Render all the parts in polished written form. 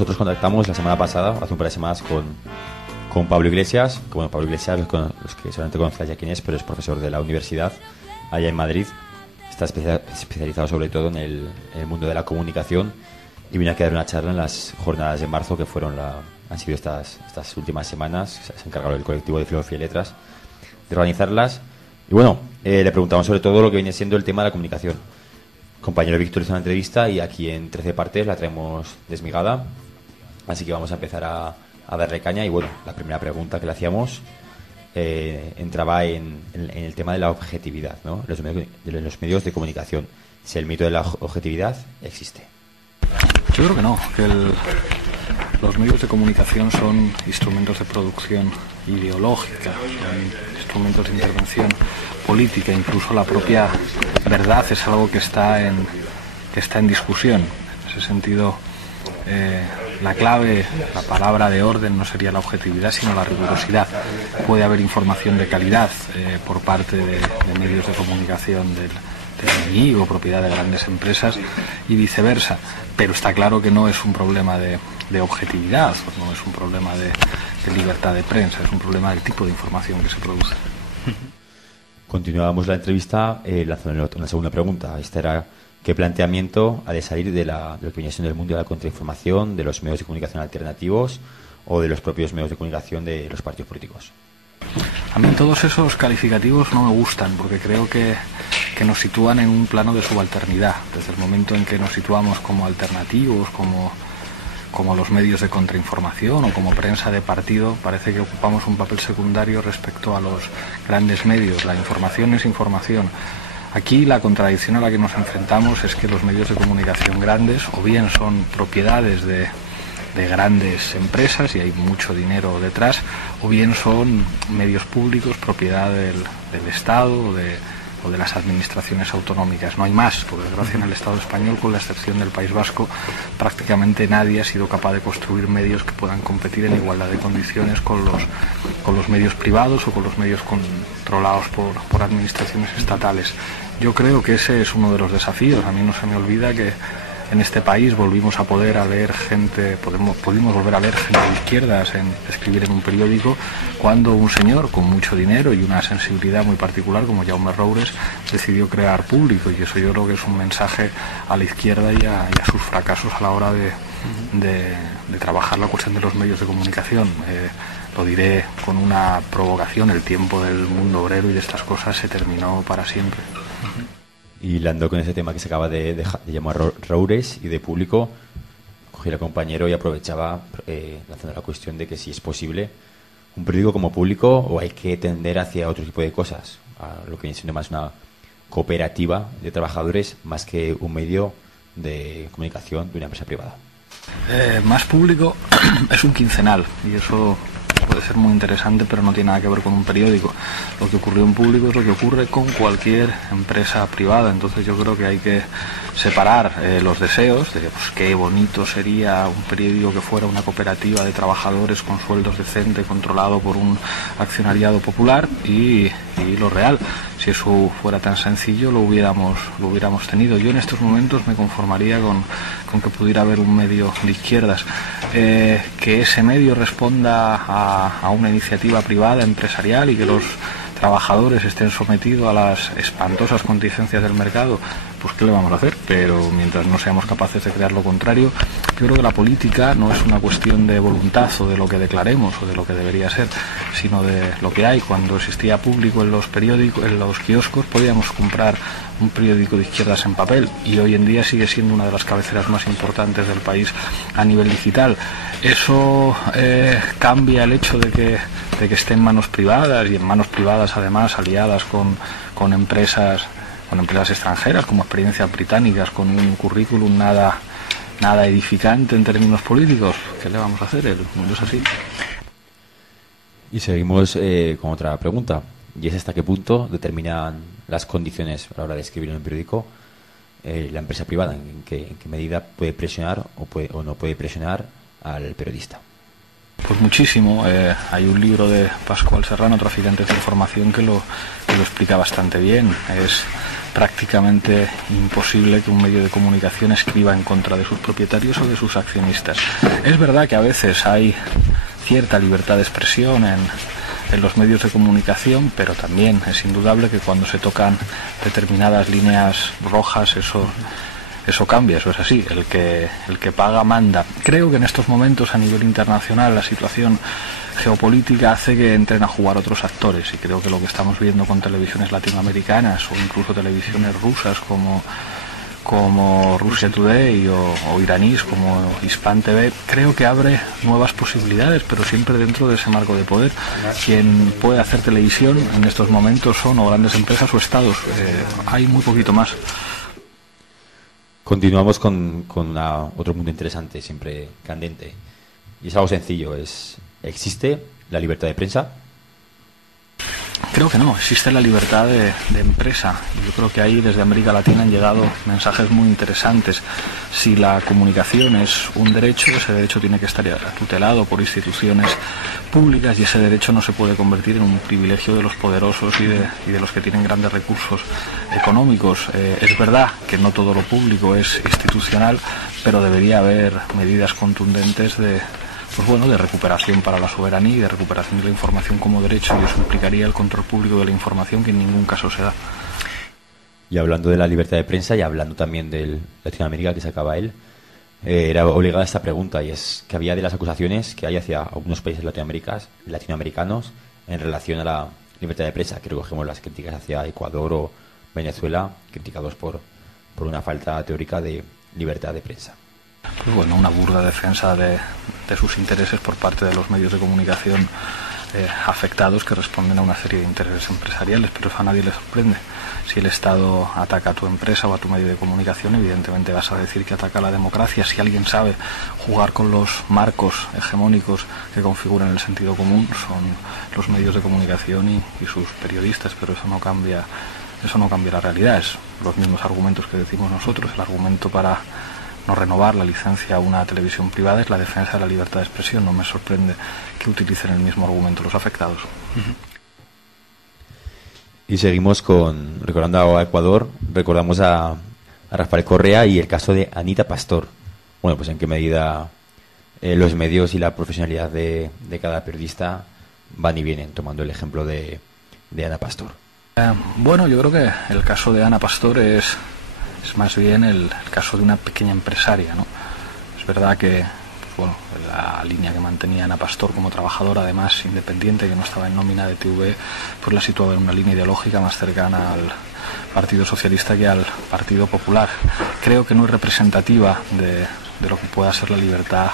nosotros contactamos la semana pasada, hace un par de semanas, con Pablo Iglesias, que bueno, Pablo Iglesias, los que seguramente conocéis ya quién es, pero es profesor de la universidad allá en Madrid. Está especializado sobre todo en el mundo de la comunicación y vino aquí a dar una charla en las jornadas de marzo que han sido estas últimas semanas. Se ha encargado el colectivo de Filosofía y Letras de organizarlas. Y bueno, le preguntamos sobre todo lo que viene siendo el tema de la comunicación. El compañero Víctor hizo una entrevista y aquí en 13 partes la traemos desmigada. Así que vamos a empezar a darle caña. Y bueno, la primera pregunta que le hacíamos entraba en el tema de la objetividad, ¿no? De los medios de comunicación. Si el mito de la objetividad existe. Yo creo que no, que los medios de comunicación son instrumentos de producción ideológica, son instrumentos de intervención política, incluso la propia verdad es algo que está en discusión. En ese sentido, la clave, la palabra de orden no sería la objetividad, sino la rigurosidad. Puede haber información de calidad por parte de medios de comunicación del enemigo, propiedad de grandes empresas y viceversa, pero está claro que no es un problema de objetividad, no es un problema de libertad de prensa, es un problema del tipo de información que se produce. Continuábamos la entrevista lanzando una segunda pregunta. Esta era: ¿qué planteamiento ha de salir de lo que viene siendo el mundo de la contrainformación, de los medios de comunicación alternativos o de los propios medios de comunicación de los partidos políticos? A mí todos esos calificativos no me gustan porque creo que nos sitúan en un plano de subalternidad. Desde el momento en que nos situamos como alternativos, como los medios de contrainformación o como prensa de partido, parece que ocupamos un papel secundario respecto a los grandes medios. La información es información. Aquí la contradicción a la que nos enfrentamos es que los medios de comunicación grandes o bien son propiedades de grandes empresas y hay mucho dinero detrás, o bien son medios públicos, propiedad del Estado o de las administraciones autonómicas. No hay más. Por desgracia, en el Estado español, con la excepción del País Vasco, prácticamente nadie ha sido capaz de construir medios que puedan competir en igualdad de condiciones con los medios privados o con los medios controlados por administraciones estatales. Yo creo que ese es uno de los desafíos. A mí no se me olvida que en este país pudimos volver a ver gente de izquierdas escribir en un periódico cuando un señor con mucho dinero y una sensibilidad muy particular como Jaume Roures decidió crear Público, y eso yo creo que es un mensaje a la izquierda y a sus fracasos a la hora de trabajar la cuestión de los medios de comunicación. Lo diré con una provocación: el tiempo del mundo obrero y de estas cosas se terminó para siempre. Y hilando con ese tema que se acaba de llamar Roures y de Público, cogí al compañero y aprovechaba lanzando la cuestión de que si es posible un periódico como Público o hay que tender hacia otro tipo de cosas, a lo que viene siendo más una cooperativa de trabajadores más que un medio de comunicación de una empresa privada. Más Público es un quincenal y eso puede ser muy interesante, pero no tiene nada que ver con un periódico. Lo que ocurrió en Público es lo que ocurre con cualquier empresa privada. Entonces yo creo que hay que separar los deseos de qué bonito sería un periódico que fuera una cooperativa de trabajadores con sueldos decentes, controlado por un accionariado popular, y lo real. Si eso fuera tan sencillo lo hubiéramos tenido. Yo en estos momentos me conformaría con que pudiera haber un medio de izquierdas, que ese medio responda a una iniciativa privada, empresarial, y que los trabajadores estén sometidos a las espantosas contingencias del mercado, pues ¿qué le vamos a hacer? Pero mientras no seamos capaces de crear lo contrario, yo creo que la política no es una cuestión de voluntad o de lo que declaremos o de lo que debería ser, sino de lo que hay. Cuando existía Público en los periódicos, en los kioscos, podíamos comprar un periódico de izquierdas en papel, y hoy en día sigue siendo una de las cabeceras más importantes del país a nivel digital. Eso cambia el hecho de que esté en manos privadas, y en manos privadas además aliadas con empresas extranjeras como Experiencias Británicas, con un currículum nada edificante en términos políticos. ¿Qué le vamos a hacer? El mundo es así. Y seguimos con otra pregunta, y es: ¿hasta qué punto determinan las condiciones a la hora de escribir en un periódico la empresa privada? ¿En qué medida puede presionar o no puede presionar al periodista? Pues muchísimo. Hay un libro de Pascual Serrano, Traficantes de Información, que lo explica bastante bien. Es prácticamente imposible que un medio de comunicación escriba en contra de sus propietarios o de sus accionistas. Es verdad que a veces hay cierta libertad de expresión en los medios de comunicación, pero también es indudable que cuando se tocan determinadas líneas rojas eso cambia, eso es así, el que paga manda. Creo que en estos momentos a nivel internacional la situación geopolítica hace que entren a jugar otros actores, y creo que lo que estamos viendo con televisiones latinoamericanas o incluso televisiones rusas como Russia Today o iraníes como Hispan TV, creo que abre nuevas posibilidades, pero siempre dentro de ese marco de poder. Quien puede hacer televisión en estos momentos son o grandes empresas o estados, hay muy poquito más. Continuamos con otro punto interesante, siempre candente, y es algo sencillo. ¿Existe la libertad de prensa? Creo que no, existe la libertad de empresa, y yo creo que ahí desde América Latina han llegado mensajes muy interesantes. Si la comunicación es un derecho, ese derecho tiene que estar tutelado por instituciones públicas, y ese derecho no se puede convertir en un privilegio de los poderosos y de los que tienen grandes recursos económicos. Es verdad que no todo lo público es institucional, pero debería haber medidas contundentes de recuperación para la soberanía y de recuperación de la información como derecho, y eso implicaría el control público de la información, que en ningún caso se da. Y hablando de la libertad de prensa y hablando también de Latinoamérica, que sacaba él, era obligada esta pregunta, y es que había de las acusaciones que hay hacia algunos países latinoamericanos en relación a la libertad de prensa, que recogemos las críticas hacia Ecuador o Venezuela, criticados por una falta teórica de libertad de prensa. Pues bueno, una burda defensa de sus intereses por parte de los medios de comunicación afectados, que responden a una serie de intereses empresariales, pero eso a nadie le sorprende. Si el Estado ataca a tu empresa o a tu medio de comunicación, evidentemente vas a decir que ataca a la democracia. Si alguien sabe jugar con los marcos hegemónicos que configuran el sentido común, son los medios de comunicación y sus periodistas, pero eso no cambia la realidad. Es los mismos argumentos que decimos nosotros. El argumento para no renovar la licencia a una televisión privada es la defensa de la libertad de expresión. No me sorprende que utilicen el mismo argumento los afectados. Y seguimos recordando a Ecuador, recordamos a Rafael Correa y el caso de Anita Pastor. Bueno, pues en qué medida los medios y la profesionalidad de cada periodista van y vienen, tomando el ejemplo de Ana Pastor. Bueno, yo creo que el caso de Ana Pastor es más bien el caso de una pequeña empresaria, ¿no? Es verdad que la línea que mantenía Ana Pastor como trabajadora, además independiente, que no estaba en nómina de TV, pues la situaba en una línea ideológica más cercana al Partido Socialista que al Partido Popular. Creo que no es representativa de lo que pueda ser la libertad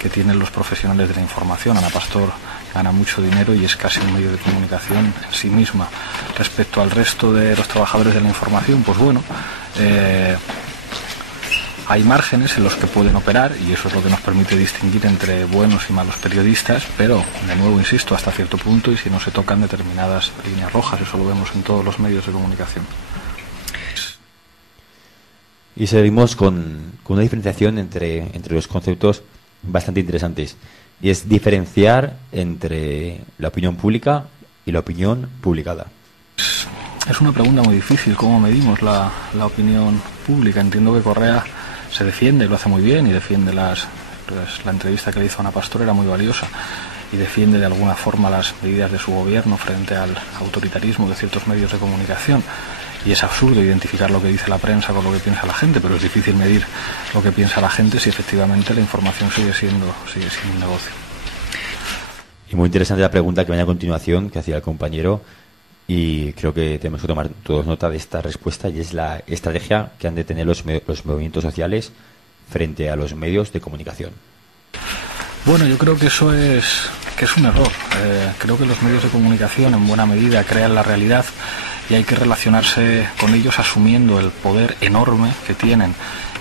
que tienen los profesionales de la información. Ana Pastor gana mucho dinero y es casi un medio de comunicación en sí misma. Respecto al resto de los trabajadores de la información, pues bueno, hay márgenes en los que pueden operar, y eso es lo que nos permite distinguir entre buenos y malos periodistas, pero de nuevo insisto, hasta cierto punto, y si no se tocan determinadas líneas rojas. Eso lo vemos en todos los medios de comunicación. Y seguimos con una diferenciación entre los conceptos bastante interesantes, y es diferenciar entre la opinión pública y la opinión publicada. Es una pregunta muy difícil, ¿cómo medimos la opinión pública? Entiendo que Correa se defiende, y lo hace muy bien, y defiende la entrevista que le hizo a Ana Pastor era muy valiosa, y defiende de alguna forma las medidas de su gobierno frente al autoritarismo de ciertos medios de comunicación. Y es absurdo identificar lo que dice la prensa con lo que piensa la gente, pero es difícil medir lo que piensa la gente si efectivamente la información sigue siendo un negocio. Y muy interesante la pregunta que viene a continuación, que hacía el compañero, y creo que tenemos que tomar todos nota de esta respuesta, y es la estrategia que han de tener los movimientos sociales frente a los medios de comunicación. Bueno, yo creo que eso es un error. Creo que los medios de comunicación en buena medida crean la realidad, y hay que relacionarse con ellos asumiendo el poder enorme que tienen.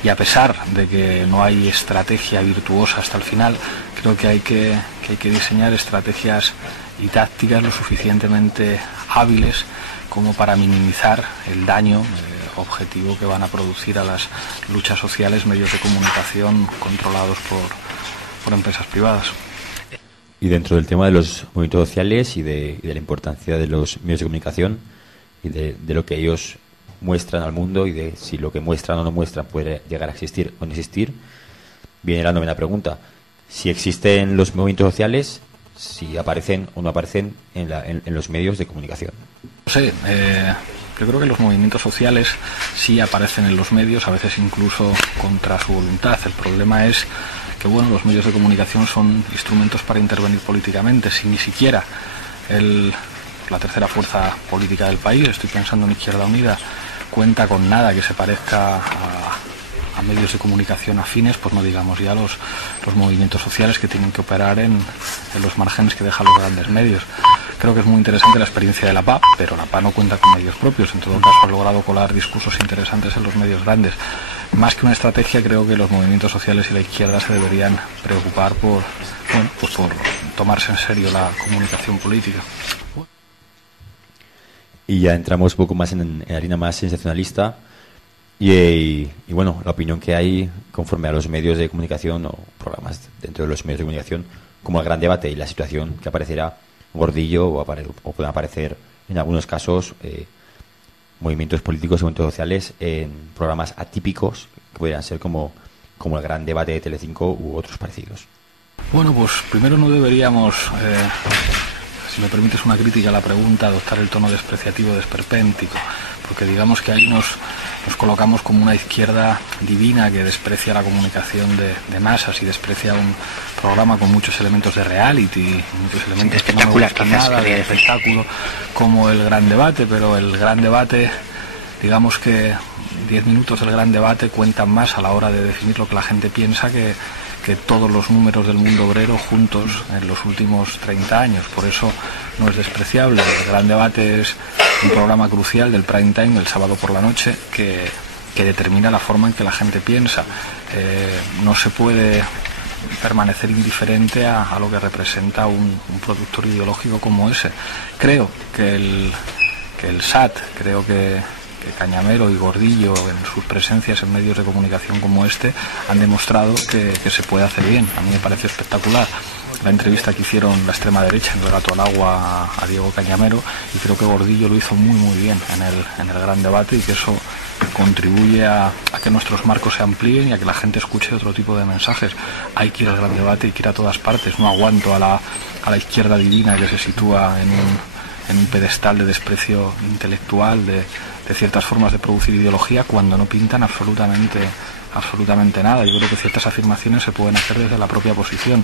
Y a pesar de que no hay estrategia virtuosa hasta el final, creo que hay que diseñar estrategias y tácticas lo suficientemente hábiles como para minimizar el daño objetivo que van a producir a las luchas sociales medios de comunicación controlados por empresas privadas. Y dentro del tema de los movimientos sociales y de la importancia de los medios de comunicación y de lo que ellos muestran al mundo y de si lo que muestran o no muestran puede llegar a existir o no existir, viene la novena pregunta. Si existen los movimientos sociales, si aparecen o no aparecen en los medios de comunicación. Sí, yo creo que los movimientos sociales sí aparecen en los medios, a veces incluso contra su voluntad. El problema es que bueno, los medios de comunicación son instrumentos para intervenir políticamente. Si ni siquiera la tercera fuerza política del país, estoy pensando en Izquierda Unida, cuenta con nada que se parezca a medios de comunicación afines, pues no digamos ya los movimientos sociales que tienen que operar en los márgenes que dejan los grandes medios. Creo que es muy interesante la experiencia de la PA, pero la PA no cuenta con medios propios. En todo caso ha logrado colar discursos interesantes en los medios grandes. Más que una estrategia, creo que los movimientos sociales y la izquierda se deberían preocupar por tomarse en serio la comunicación política. Y ya entramos un poco más en harina más sensacionalista y bueno, la opinión que hay conforme a los medios de comunicación o programas dentro de los medios de comunicación, como el gran debate y la situación que aparecerá Gordillo o pueden aparecer en algunos casos movimientos políticos y movimientos sociales en programas atípicos que podrían ser como el gran debate de Telecinco u otros parecidos. Bueno, pues primero no deberíamos, si me permites una crítica a la pregunta, adoptar el tono despreciativo de esperpéntico, porque digamos que ahí nos colocamos como una izquierda divina que desprecia la comunicación de masas y desprecia un programa con muchos elementos de reality, muchos elementos que no me gustan nada, de espectáculo, como el gran debate. Pero el gran debate, digamos que 10 minutos del gran debate cuentan más a la hora de definir lo que la gente piensa que todos los números del mundo obrero juntos en los últimos 30 años. Por eso no es despreciable. El gran debate es un programa crucial del prime time, el sábado por la noche, que determina la forma en que la gente piensa. No se puede permanecer indiferente a lo que representa un productor ideológico como ese. Creo que el SAT, creo que Cañamero y Gordillo, en sus presencias en medios de comunicación como este, han demostrado que se puede hacer bien. A mí me parece espectacular la entrevista que hicieron la extrema derecha en Regato al Agua a Diego Cañamero, y creo que Gordillo lo hizo muy muy bien en el gran debate, y que eso contribuye a que nuestros marcos se amplíen y a que la gente escuche otro tipo de mensajes. Hay que ir al gran debate, hay que ir a todas partes. No aguanto a la izquierda divina que se sitúa en un pedestal de desprecio intelectual de ciertas formas de producir ideología cuando no pintan absolutamente nada. Yo creo que ciertas afirmaciones se pueden hacer desde la propia posición.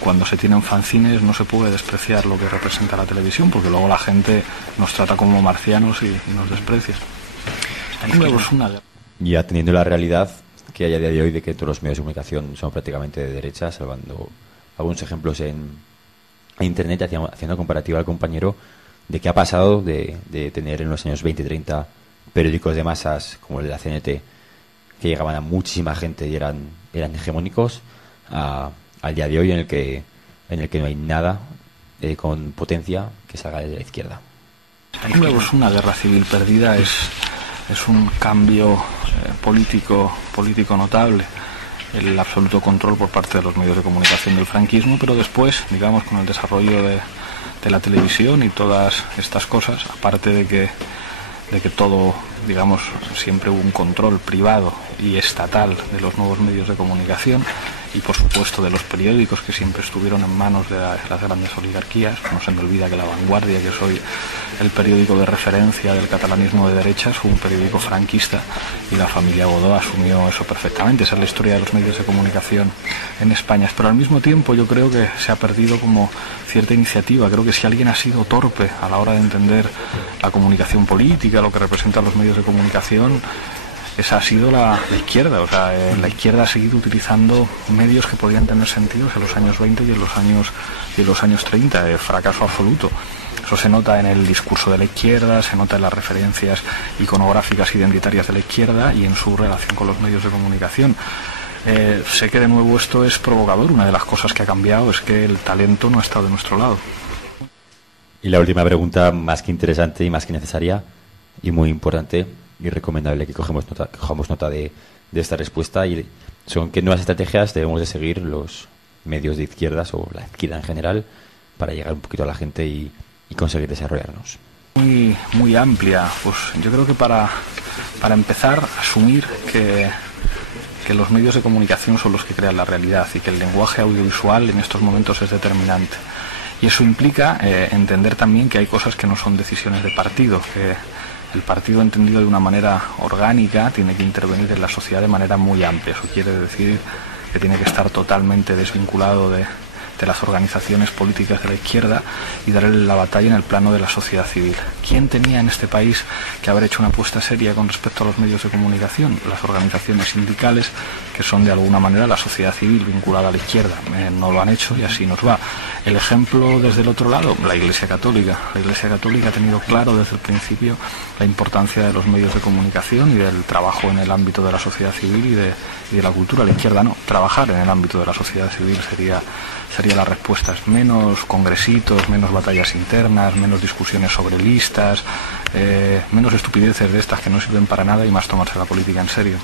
Cuando se tienen fanzines no se puede despreciar lo que representa la televisión, porque luego la gente nos trata como marcianos y nos desprecia. Y atendiendo la realidad que hay a día de hoy de que todos los medios de comunicación son prácticamente de derecha, salvando algunos ejemplos en Internet, haciendo comparativa al compañero, de qué ha pasado de tener en los años 20-30 periódicos de masas como el de la CNT, que llegaban a muchísima gente y eran hegemónicos, al día de hoy en el que no hay nada con potencia que salga de la izquierda. Es una guerra civil perdida, es un cambio político notable, el absoluto control por parte de los medios de comunicación del franquismo, pero después, digamos, con el desarrollo de la televisión y todas estas cosas, aparte de que todo, digamos, siempre hubo un control privado y estatal de los nuevos medios de comunicación, y por supuesto de los periódicos que siempre estuvieron en manos de las grandes oligarquías. No se me olvida que La Vanguardia, que soy el periódico de referencia del catalanismo de derechas, fue un periódico franquista, y la familia Godó asumió eso perfectamente. Esa es la historia de los medios de comunicación en España. Pero al mismo tiempo yo creo que se ha perdido como cierta iniciativa. Creo que si alguien ha sido torpe a la hora de entender la comunicación política, lo que representan los medios de comunicación, esa ha sido la izquierda. O sea, la izquierda ha seguido utilizando medios que podían tener sentido en los años 20 y en los años 30. Fracaso absoluto. Eso se nota en el discurso de la izquierda, se nota en las referencias iconográficas identitarias de la izquierda y en su relación con los medios de comunicación. Sé que de nuevo esto es provocador. Una de las cosas que ha cambiado es que el talento no ha estado de nuestro lado. Y la última pregunta, más que interesante y más que necesaria y muy importante y recomendable que cojamos nota de esta respuesta, y son qué nuevas estrategias debemos de seguir los medios de izquierdas o la izquierda en general para llegar un poquito a la gente y conseguir desarrollarnos. Muy amplia. Pues yo creo que para empezar, asumir que los medios de comunicación son los que crean la realidad y que el lenguaje audiovisual en estos momentos es determinante. Y eso implica entender también que hay cosas que no son decisiones de partido, que el partido, entendido de una manera orgánica, tiene que intervenir en la sociedad de manera muy amplia. Eso quiere decir que tiene que estar totalmente desvinculado de las organizaciones políticas de la izquierda y darle la batalla en el plano de la sociedad civil. ¿Quién tenía en este país que haber hecho una apuesta seria con respecto a los medios de comunicación? Las organizaciones sindicales, que son de alguna manera la sociedad civil vinculada a la izquierda. No lo han hecho y así nos va. El ejemplo desde el otro lado, la Iglesia Católica. La Iglesia Católica ha tenido claro desde el principio la importancia de los medios de comunicación y del trabajo en el ámbito de la sociedad civil y de la cultura. La izquierda no. Trabajar en el ámbito de la sociedad civil sería la respuesta. Menos congresitos, menos batallas internas, menos discusiones sobre listas, menos estupideces de estas que no sirven para nada y más tomarse la política en serio.